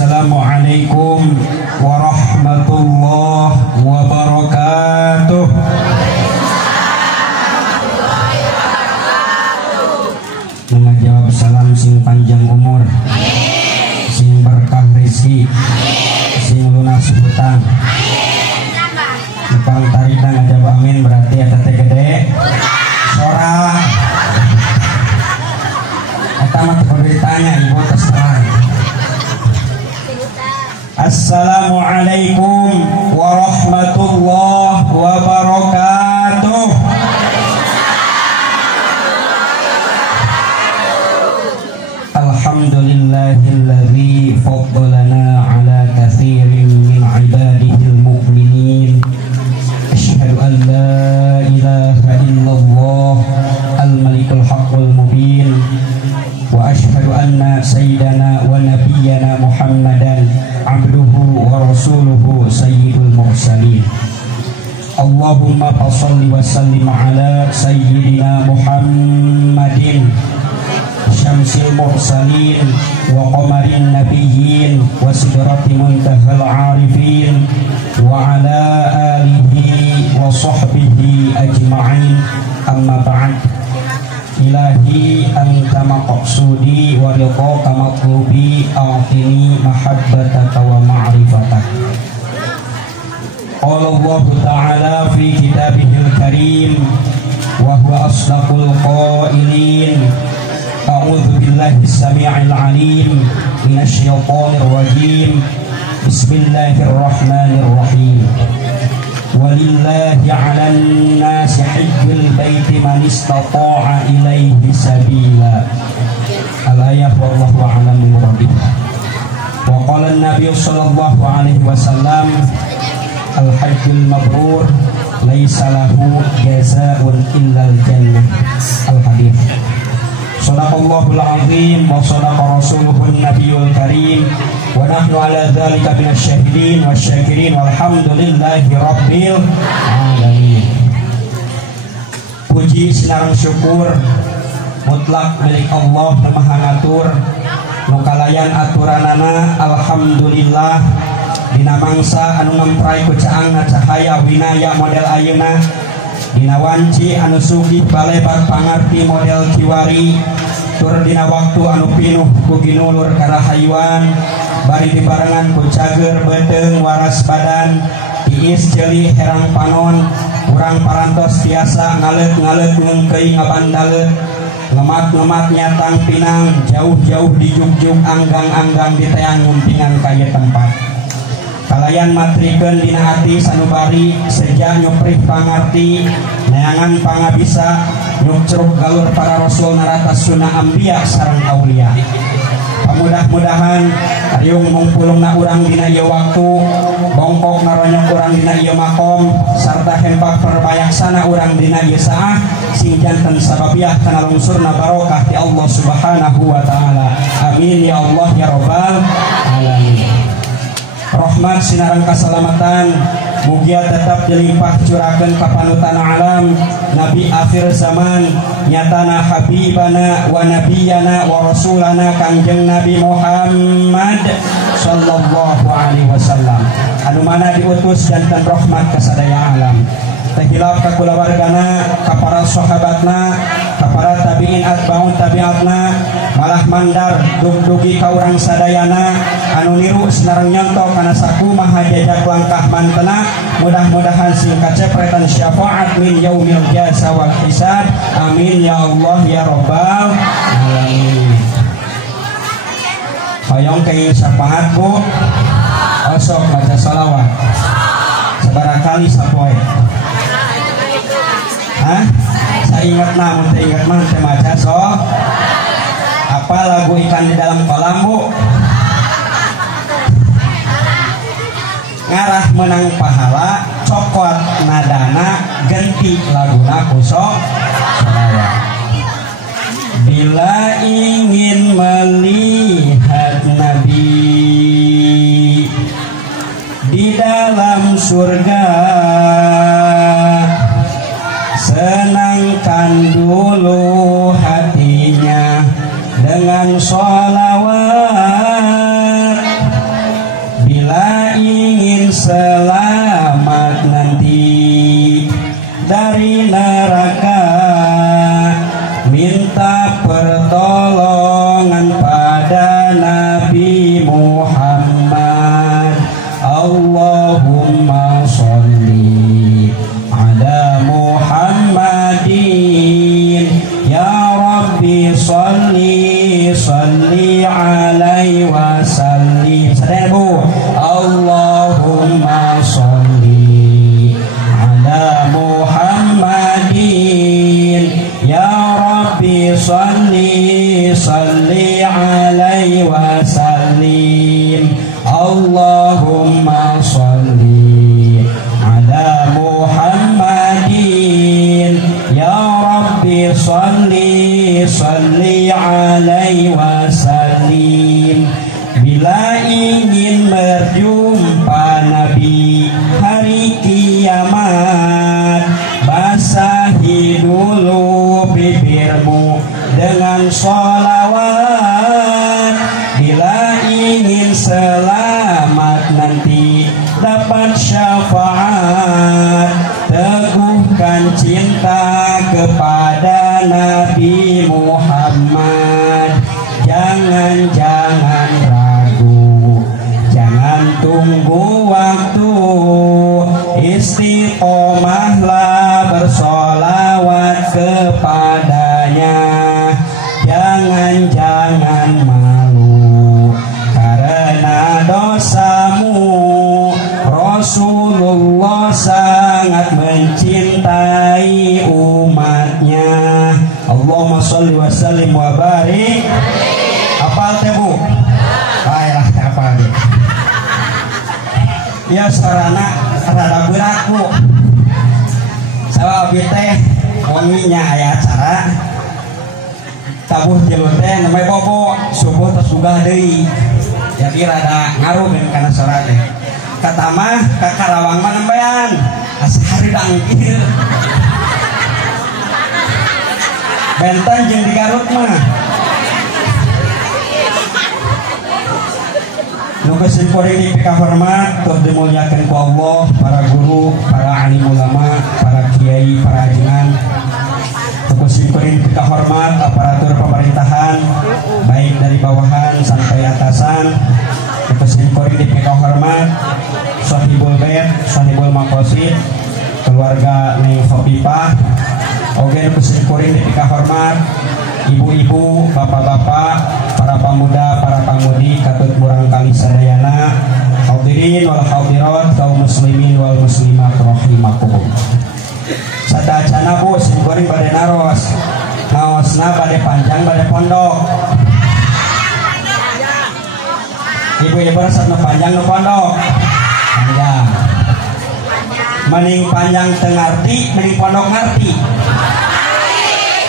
Assalamualaikum warahmatullahi wabarakatuh. Mengajawab salam sing panjang umur, sing berkah rezeki, sing lunas hutang. Nepang tarita ngajawab amin berarti eta teh gede. Sora. Eta mah kudu ditanya ibu terserah. Assalamualaikum warahmatullahi wabarakatuh. Alhamdulillahilladzi faddalana ala katsirin min ibadihil mu'minin. Asyhadu an la ilaha illallah al-malikul haqqul mubin wa asyhadu anna sayyidana wa nabiyyana Muhammadan abduhu wa rasuluhu sayyidul mursalin. Allahumma shalli wa sallim ala sayyidina Muhammadin syamsil mursalin wa qamarin nabiyyin wa sidrati muntahal arifin wa ala alihi wa sahbihi ajma'in. Amma ba'd. Ilahi anta maqsudi wa ridhaka matlubi a'tini mahabbataka wa ma'rifatak. Qala Allah ta'ala fi kitabihil karim wa huwa asdaqul qailin. A'udzu billahi as-sami'il 'alim minasy syaithanir rajim. Bismillahirrahmanirrahim. Walillahi 'alan nasi hajjul baiti man istata'a ilaihi sabila. Al-ayah wallahu a'lam bimuradihi. Wa qala an-nabiy sallallahu alaihi wasallam al-hajjul mabrur laisa lahu jazaa'un illa al-jannah. Al-hadits. Sadaqallahul azim wa sadaqa rasuluhun nabiyul karim wa nahnu ala dzalika minasyahidin wasyakirin walhamdulillahi rabbil alamin. Puji sinareng syukur mutlak milik Allah nu Maha ngatur nu kalayan aturanana. Alhamdulillah dina mangsa anu ngemprai ku caangna cahaya winaya model ayeuna, dina wanci anu sugih balebar pangarti model kiwari, tur dina waktu anu pinuh ku ginulur karahayuan, bari dibarengan ku cager beteung waras badan, tiis ceuli herang panon, urang parantos tiasa ngaleut-ngaleut ngengkeuing ngabandalet, ngemat-ngemat nyatang pinang, jauh-jauh di juk-juk anggang-anggang di teang ngumpingan kaya tempat. Kalayan matrikeun dina hati sanubari sejak nyuprih pangarti neangan pangabisa nyukcruk galur para rasul narata sunnah ambia sareng aulia. Mudah-mudahan ariung mungpulungna urang dina ieu waktu, bongkok naronyok urang dina ieu makom, sarta hempak perbayaksana urang dina ieu saah sing janten sababiah kana lungsurna barokah ti Allah Subhanahu wa taala. Amin ya Allah ya rabbal alamin. Rahmat sinareng kasalamatan mugia tetap dilimpah curakeun ka panutan alam Nabi akhir zaman nyatana habibana wa nabiyana wa rasulana Kangjeng Nabi Muhammad sallallahu alaihi wasallam anu mana diutus janten rahmat ka sadaya alam. Tahilap ka kulawargana, ka para sahabatna, ka para tabiin atbaun tabiatna, malah mandar dug-dugi ka urang sadayana anu niru sinareng nyonto kana sakumaha jajak langkah mantena. Mudah-mudahan sing kacepretan syafaat min yaumil jasa wal hisab. Amin ya Allah ya rabbal alamin. Hoyong kayong syafaat Bu, osok baca salawat sebarakali sapoe. Hah? Saya ingat namun saya ingat mah saya baca so. Apa lagu ikan di dalam kolam Bu? Ngarah menang pahala, cokot nadana, ganti laguna kusok. Bila ingin melihat Nabi di dalam surga, senangkan dulu hatinya dengan sholawat. sholli alaihi wasallim. Sadar Bu, Allahumma sholli ala Muhammadin ya Rabbi sholli alaihi wasallim. Allahumma sholli ala Muhammadin ya Rabbi sholli alaihi wasallim. Bila ingin berjumpa Nabi hari kiamat, basahi dulu bibirmu dengan sholawat. Bila ingin selamat nanti dapat syafaat, teguhkan cinta kepada Nabi Muhammad. Jangan ragu, jangan tunggu waktu, istiqomahlah bersolawat kepadanya. Jangan malu karena dosamu, Rasulullah sangat mencintai umatnya. Allahumma sholli wa sallim wa barik. Apal teh Bu? Baiklah apal deh. Ya sarana rada beraku. Sawa abdi teh wanginya aya acara. Tabuh tilu teh namanya bobo subuh terus gugah deui. Jadi rada ngaruh kana sorat teh. Kata mah ka Karawang mah nembean asari dangkir. Bentang jeung di Garut mah. Nukeun kuring dipika hormat tur dimuliakeun ku Allah, para guru, para alim ulama, para kiai, para ajengan. Nukeun kuring dipika hormat aparatur pemerintahan baik dari bawahan sampai atasan. Nukeun kuring dipika hormat sahibul bait, sahibul maqasid, keluarga Neng Khofifah. Oke, nukeun kuring dipika hormat ibu-ibu, bapak-bapak, para pemuda, para pamudi, katut murang kali sadayana, hadirin wal hadirat, kaum muslimin wal muslimat rahimakumullah. Sadacana Bu singkuring bade naros, naosna bade panjang bade pondok. Ibu-ibu resep nu panjang nu pondok. Panjang. Mending panjang teu ngarti, mending pondok ngarti.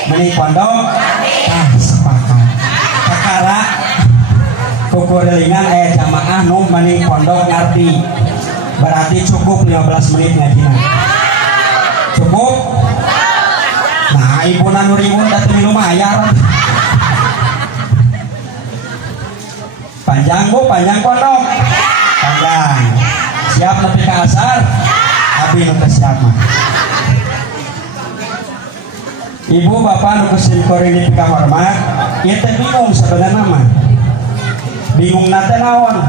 Mending pondok sepakat. Kakara kukurelingan aya jamaah nu mending pondok ngarti. Berarti cukup 15 menit ngajina. Cukup? Nah, ibu nu riweuh da teu milu mayar. Panjang Bu, panjang pondok. Panjang. Siap nepi ka asar? Abi nu siap mah. Ibu bapak nu kusin kuring dipika hormat, ieu teh bingung sebenarnya mah. Bingung nate naon?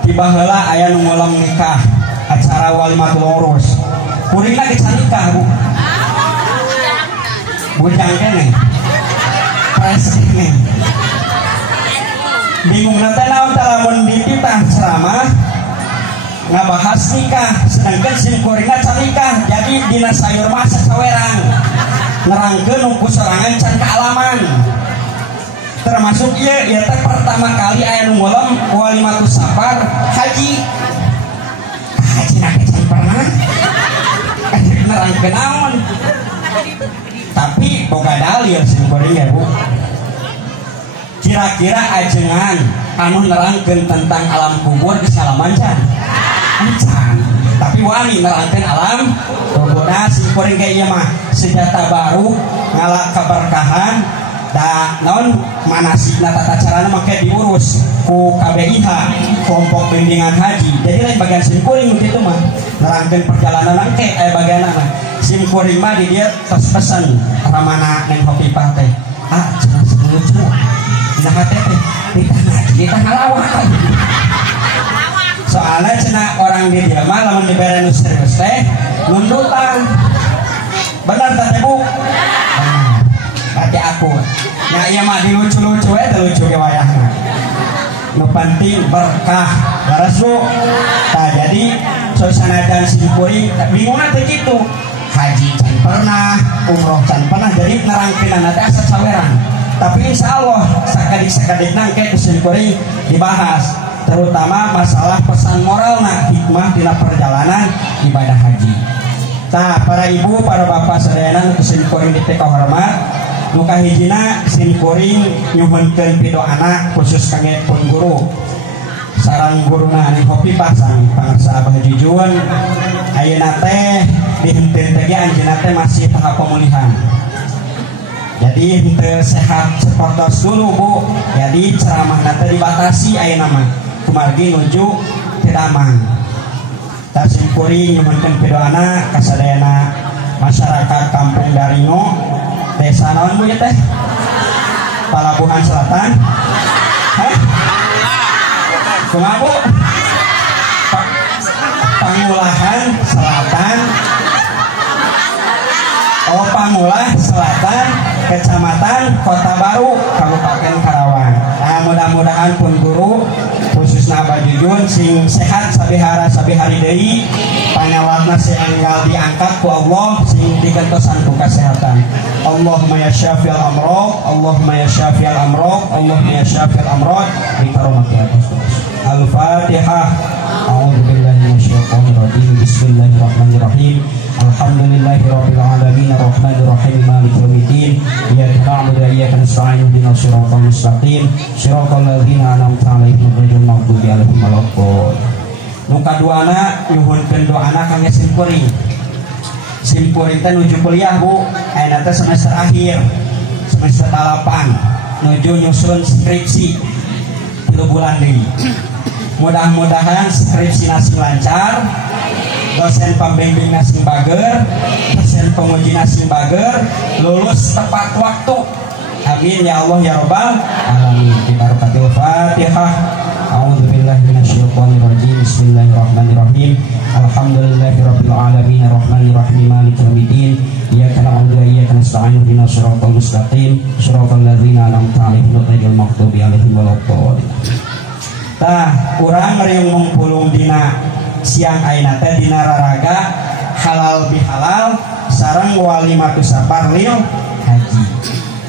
Tiba heula aya nu ngolong nikah, acara walimatul urus. Kuringna geus nikah, Bu. Bujang keneh. Pres keneh. Bingung nate naon tah lamun dititah ceramah ngabahas nikah, sedangkan sim kuringna can nikah. Jadi dina sayur mah sasawerang. Nerangkeun ku sorangan can kaalaman. Termasuk ieu teh pertama kali aya nu ngolong walimatus safar haji. Haji na can pernah. Nerangkeun naon? Tapi boga dalil sim kuring ya Bu. Kira-kira ajengan anu nerangkeun tentang alam kubur geus salaman can? Can. Tapi wani nerangkeun alam kubur. Nah, sim kuring ge ieu mah senjata baru ngala keberkahan da naon manasikna tata carana make diurus ku KBIH kelompok bimbingan haji. Jadi lain bagian sim kuring kitu mah nerangkeun perjalanan engke aya bagianna. Sim kuring mah di dieu tos pesen ramana Neng Khofifah teh. Cenah lucu. Nah teh di tanah lawak. Soalnya cenah orang di dieu mah lamun dibere nu serius teh nundutan. Benar teh Bu? Berarti aku Ya iya mah dilucu-lucu ya lucu ke wayahna. Nu penting berkah laras Bu. Nah jadi suasana dan simpuring bingungna teh kitu. Haji can pernah, umroh can pernah, jadi nerangkeunana teh asa saweran. Tapi insya Allah sakadik-sakadik nangke simpuring dibahas, terutama masalah pesan moralna hikmah dina perjalanan ibadah haji. Nah para ibu, para bapak sadayana simpuring di teh hormat. Nu kahijina simkuring nyuhunkeun pidoana khusus kangge pun guru sareng guruna anu hopi pasang pangsa Abah Jujun ayeuna teh dihenteu teh anjeunna teh masih tahap pemulihan. Jadi henteu sehat seportos dulu Bu. Jadi ceramahna teh dibatasi ayeuna mah kumargi nuju teu damang. Tah simkuring nyuhunkeun pidoana ka sadayana masyarakat Kampung Daringo. Desa naon Bu ya teh? Palabuhan Selatan. Hah? Kumaha Bu? Pangulahan Selatan. Oh, Pangulah Selatan, Kecamatan Kota Baru, Kabupaten Karawang. Nah, mudah-mudahan pun guru khususna Abah Jujun sing sehat sabihara sabihari deui, panyawatna sing enggal diangkat ku Allah sing digentosan ku kesehatan. Allahumma ya syafi'al amrad, Allahumma ya syafi'al amrad, Allahumma ya syafi'al amrad bi karamati Al-Fatihah. A'udzubillahi minasyaitonir rajim. Bismillahirrahmanirrahim. Alhamdulillahirabbil alamin arrahmanir rahim maliki yaumiddin. Iyyaka na'budu wa iyyaka nasta'in ihdinas siratal mustaqim siratal ladzina an'amta 'alaihim ghairil maghdubi 'alaihim waladdallin. Nu kaduana nyuhunkeun doana kangge simkuring. Simkuring teh nuju kuliah Bu. Ayeuna teh semester akhir. Semester 8 nuju nyusun skripsi 3 bulan deui. Mudah-mudahan skripsi nasi lancar, dosen pembimbing nasi bager, dosen penguji nasi bager, lulus tepat waktu. Amin ya Allah ya Rabbal alamin. Bi barakatil Fatihah. A'udzubillahi minasyaitonir rajim. Bismillahirrahmanirrahim. Alhamdulillahirabbil alamin arrahmanir rahim maliki yaumiddin. Iyyaka na'budu wa iyyaka nasta'in ihdinas siratal mustaqim siratal ladzina an'amta 'alaihim ghairil maghdubi 'alaihim waladdallin. Tah urang meureung mungpulung dina siang ayeuna teh dina raraga halal bihalal sareng walimatu safar lil haji.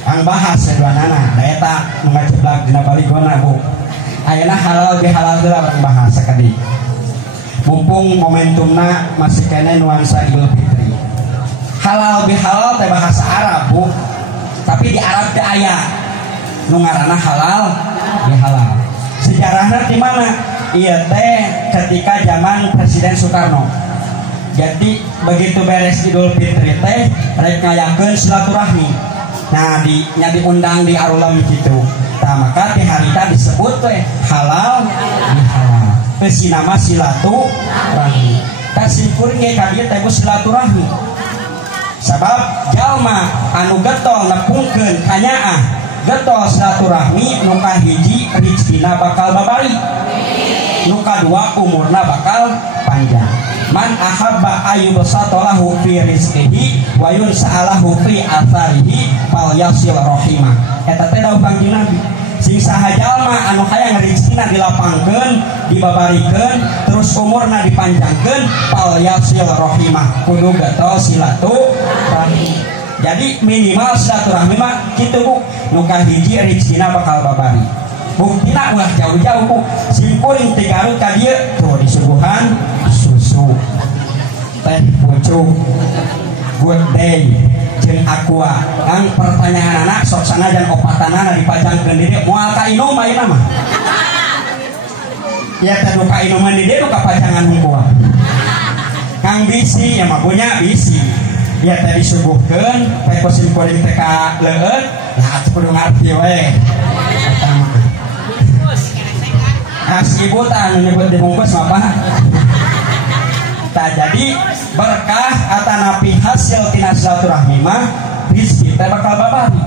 Ang bahas saduanana da eta nu ngaceblak dina baligona Bu. Ayeuna halal bihalal geula urang bahas sakadi. Mumpung momentumna masih kene nuansa Idul Fitri. Halal bihalal teh bahasa Arab Bu. Tapi di Arab teh aya nu ngaranna halal bihalal. Sejarahnya di mana? Iya teh ketika zaman Presiden Soekarno. Jadi begitu beres Idul Fitri teh rek ngayakeun silaturahmi. Nah nya diundang di Arulam gitu. Nah maka di harita disebut teh halal bihalal. Besi nama silaturahmi. Tah simkuring ge ka dieu teh silaturahmi. Sabab jalma anu getol nepungkeun kanyaah getol silaturahmi nu kahiji rizkina bakal babari, nu kadua umurna bakal panjang. Man ahabba ayyubsatalahu fi rizqihi wa yunsa'alahu fi atharihi falyasil rahimah. Eta teh dawuh Kangjeng Nabi. Sing saha jalma anu hayang rizkina dilapangkeun, dibabarikeun, terus umurna dipanjangkeun, falyasil rahimah. Kudu getol silaturahmi. Jadi minimal silaturahmi mah kitu Bu. Nu kahiji rizkina bakal babari. Buktina ulah jauh-jauh Bu. Simkuring ti Garut ka dieu tuh disuguhan susu, teh pucuk, good day, jeung aqua. Kang pertanyaan anak sok sanajan opatanana dipajangkeun di dieu moal ka inum ayeuna mah. Ya teh nu ka inuman di dieu nu kapajangan hungkua. Kang bisi ya mah punya bisi. Ya tadi subuhkeun teh kusim kuring teh ka leueut nah kudu ngarti we eta mah as ibu tah anu nyebut dibungkus mah tah jadi berkah atanapi hasil tina silaturahmi mah rezeki teh bakal babari.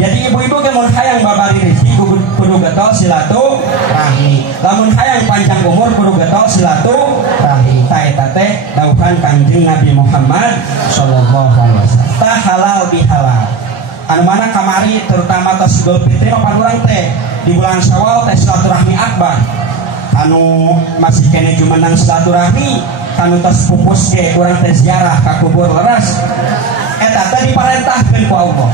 Jadi ibu-ibu ge mun hayang babari rezeki kudu getol silaturahmi. Lamun hayang panjang umur kudu getol silaturahmi. Ta eta teh dawuhan Kanjeng Nabi Muhammad sallallahu alaihi wasallam. Ta halal bihalal. anu mana kamari terutama tos Idul Fitri mah urang teh di bulan Syawal teh silaturahmi akbar anu masih kene jumenang silaturahmi kanu tos pupus ge urang teh ziarah ka kubur leres eta teh diparentahkeun ku Allah.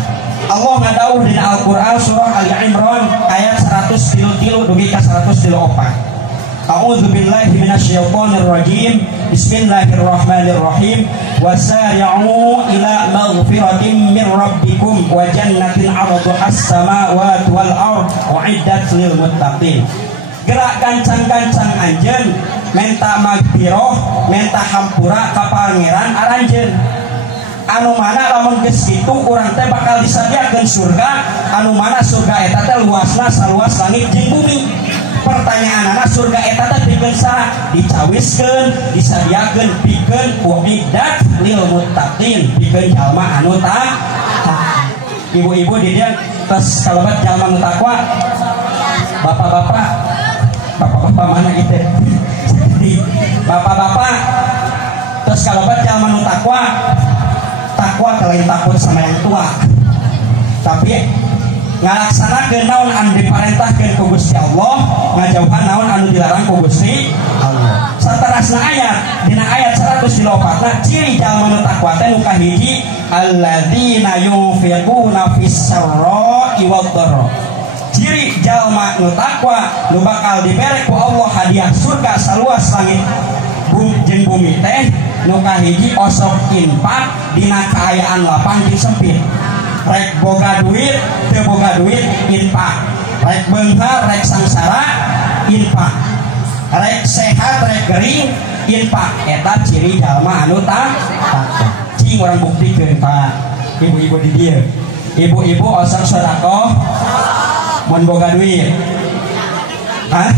Allah ngadawuh dina Al-Qur'an surah Ali Imran ayat 133 dugi ka 134. A'udzu billahi minasyaitonir rajim. Bismillahirrahmanirrahim. Wasari'u ila maghfiratin min rabbikum wa jannatin 'arduhas samawati wal ard u'iddat lil muttaqin. Gerak gancang-gancang anjeun menta magfirah, menta hampura ka pangeran aranjeun. Anu mana lamun geus kitu urang teh bakal disadiakeun surga, anu mana surga eta teh luasna saluas langit jeung bumi. Pertanyaanana surga eta teh pikeun saha? Dicawiskeun, disadiakeun pikeun uiddat lil muttaqin, pikeun jalma anu takwa. Ibu-ibu di dieu tos kalebat jalma anu takwa. Bapak-bapak mana gitu? Bapak-bapak tos kalebat jalma anu takwa. Takwa lain takut sama yang tua, tapi ngalaksanakeun naon anu diparentahkeun ku Gusti Allah, ngajauhan naon anu dilarang ku Gusti Allah. Saterasna ayat dina ayat 104 ciri jalma nu takwa teh nu kahiji alladzina yunfiquna fis sarra'i wad dharra. Ciri jalma nu takwa nu bakal dibere ku Allah hadiah surga saluas langit jeung bumi teh nu kahiji osok infak dina kaayaan lapang jeung sempit. Rek boga duit teu boga duit infak, rek beunghar rek sangsara infak, rek sehat rek gering infak. Eta ciri jalma anu takwa. Cing urang buktikeun Pak ibu-ibu di dieu. Ibu-ibu osok sedekah mun boga duit. Hah?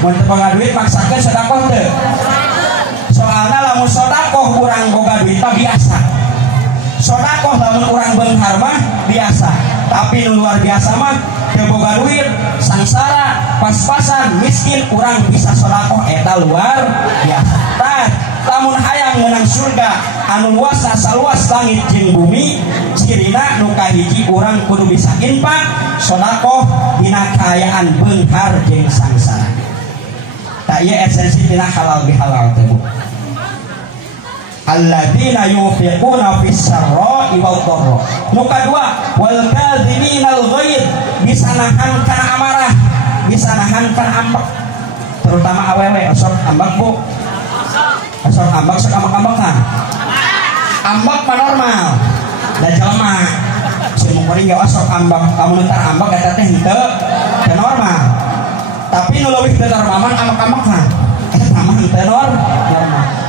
Mun teu boga duit maksakeun sedekah teu. Soalna lamun sedekah urang boga duit mah biasa. Sedekah lamun urang beunghar mah biasa. Tapi nu luar biasa mah teu boga duit, sangsara, pas-pasan, miskin urang bisa sedekah eta luar biasa. Tah, lamun hayang meunang surga anu luasna saluas langit jeung bumi, cirina nu kahiji urang kudu bisa infak, sedekah dina kaayaan beunghar jeung sangsara. Tah ieu esensi dina halal bihalal teh. Alladzina yunfiquna fis sarra'i wad dharra. Nu kadua wal kadhiminal ghaidh, bisa nahan kana amarah, bisa nahan kana ambek. Terutama awewe sok ambek Bu. Sok ambek sok ambek-ambekan. Ambek mah normal. Da jelema sing kuring ge sok ambek, kamu entar ambek eta teh henteu teu normal. Tapi nu leuwih teu normal mah ambek-ambekan. Eta mah teu normal.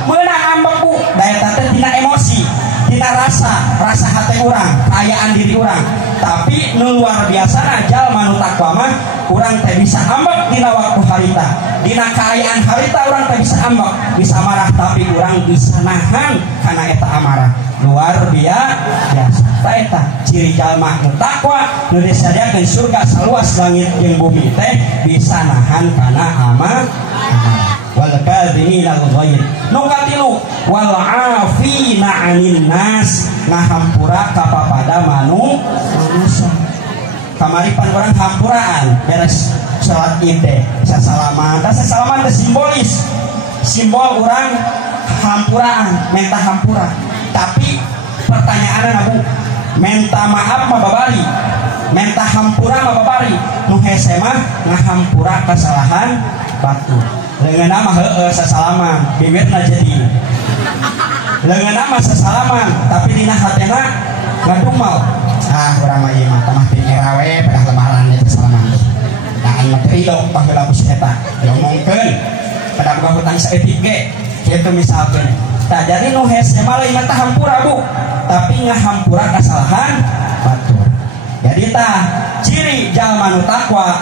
Meunang ambek Bu, da eta teh tina emosi, tina rasa hate urang, kaayaan diri urang. Tapi nu luar biasa jalma nu takwa mah urang teh bisa ambek dina waktu harita. Dina kaayaan harita urang teh bisa ambek, bisa marah tapi urang bisa nahan kana eta amarah. Luar biasa. Tah eta ciri jalma nu takwa nu disadiakeun surga saluas langit jeung bumi teh bisa nahan kana amarah. Wal kadhiminal ghaidh. Nu katilu wal afina 'anil nas, ngahampura ka papada manusia. Kamari pan urang hampuraan beres salat Id teh sasalaman. Da sasalaman teh simbolis. Simbol urang hampuraan, menta hampura. Tapi pertanyaanna Bu, menta maaf mah babari, menta hampura mah babari. Nu hese mah ngahampura kesalahan batu. Leungeunna mah heueuh sasalaman, bibirna jadi. Leungeunna mah sasalaman, tapi dina hatena ngadumal. Ah, urang mah ieu mah tamah teu era we pedah lebaran teh sasalaman. Da aing mah teu ridho baheula ku eta. Diomongkeun pada boga hutang saeutik ge. Kitu misalkeun. Tah jadi nu hese mah lain tah hampura Bu, tapi ngahampura kesalahan batu. Jadi tah ciri jalma nu takwa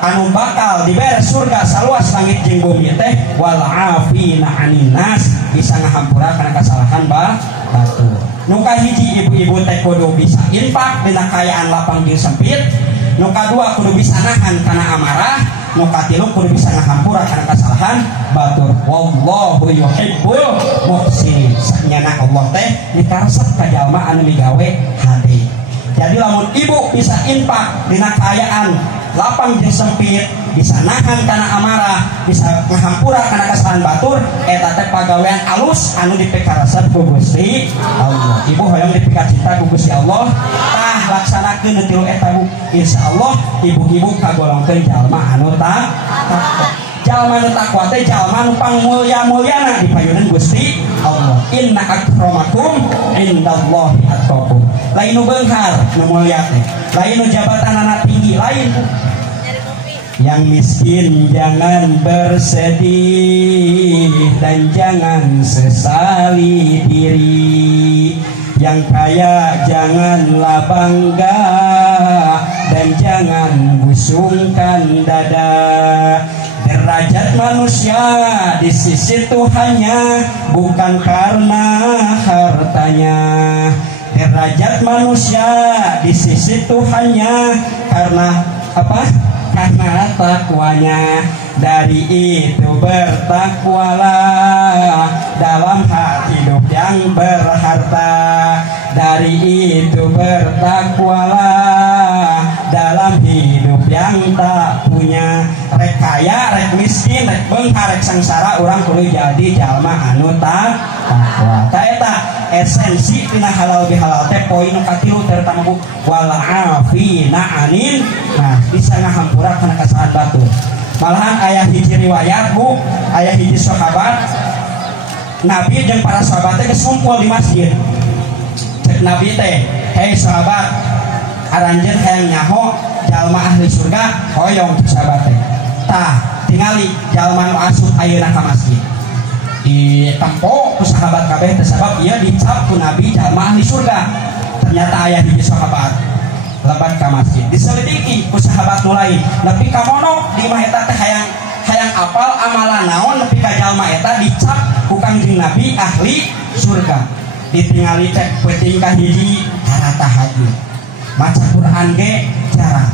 anu bakal dibere surga saluas langit jeung bumi teh wal afina 'anil nas, bisa ngahampura kana kesalahan batu. Nu kahiji ibu-ibu teh kudu bisa infak dina kaayaan lapang jeung sempit. Nu kadua kudu bisa nahan kana amarah. Nu katilu kudu bisa ngahampura kana kesalahan batur. Wallahu yuhibbul muhsinin. Saknyana Allah teh dikaresep ka jalma anu migawe hade. Jadi lamun ibu bisa infak dina kaayaan lapang jeung sempit, bisa nahan kana amarah, bisa ngahampura kana kesalahan batur, eta teh pagawean alus anu dipikarasan ku Gusti Allah. Ibu hoyong dipikacinta ku Gusti Allah, tah laksanakeun tilu eta Bu. Insyaallah ibu-ibu kagolongkeun jalma anu takwa. Jalma anu takwa teh jalma anu pangmulya-mulyana dipayeuneun Gusti Allah. Inna akramakum indallahi atqakum. Lain nu beunghar nu mulya teh, lain nu jabatanana tinggi, lain yang miskin jangan bersedih dan jangan sesali diri, yang kaya janganlah bangga dan jangan busungkan dada. Derajat manusia di sisi Tuhannya bukan karena hartanya. Derajat manusia di sisi Tuhannya karena apa? Karena takwanya. Dari itu bertakwalah dalam hati hidup yang berharta. Dari itu bertakwalah dalam hidup yang tak punya. Rek kaya, rek miskin, rek beunghar, rek sangsara, urang kudu jadi jalma anu takwa. Ta eta esensi tina halal bihalal teh poin nu katilu terutama Bu wal afina anin. Nah, bisa ngahampura kana kesalahan batur. Malahan aya hiji riwayat Bu, aya hiji sahabat Nabi jeung para sahabat teh kumpul di masjid. Cek Nabi teh, "Hei sahabat, aranjeun hayang nyaho jalma ahli surga, hoyong sahabat teh." Tah, tingali jalma nu asup ayeuna ka masjid. Ditempo ku sahabat kabeh teh sabab ieu dicap ku Nabi jalma ahli surga. Ternyata aya hiji sahabat lebat ka masjid. Diselidiki ku sahabat nu lain, nepi ka mono di mah eta teh hayang apal amalan naon nepi ka jalma eta dicap ku Kangjeng Nabi ahli surga. Ditingali cek peuting ka hiji cara tahajud. Maca Quran ge jarang.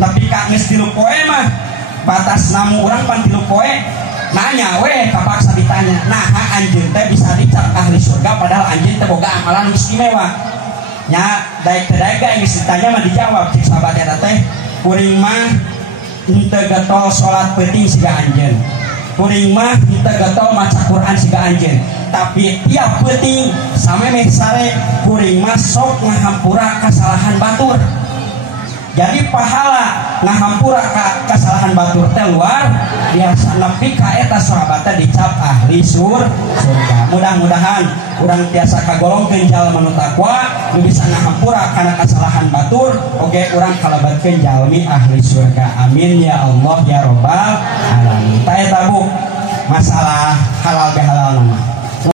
Nepi ka geus 3 poe mah batas namu urang pan 3 poe nanya we kapaksa ditanya, nah anjeun teh bisa dicap ahli surga padahal anjeun teh boga amalan istimewa. Nya daek-daek geus ditanya mah dijawab cik sahabat eta teh, kuring mah henteu getol salat peuting siga anjeun. Kuring mah henteu getol maca Quran siga anjeun. Tapi tiap peuting samemeh sare kuring mah sok ngahampura kasalahan batur. Jadi pahala ngahampura kesalahan batur teh luar biasa. Nepi ka eta sahabat teh dicap ahli surga. Mudah-mudahan urang tiasa kagolongkeun jalma nu takwa nu bisa ngahampura kana kesalahan batur oge urang kalabatkeun jalmi ahli surga. Amin ya Allah ya rabbal alamin. Ta eta Bu masalah halal bihalal nama.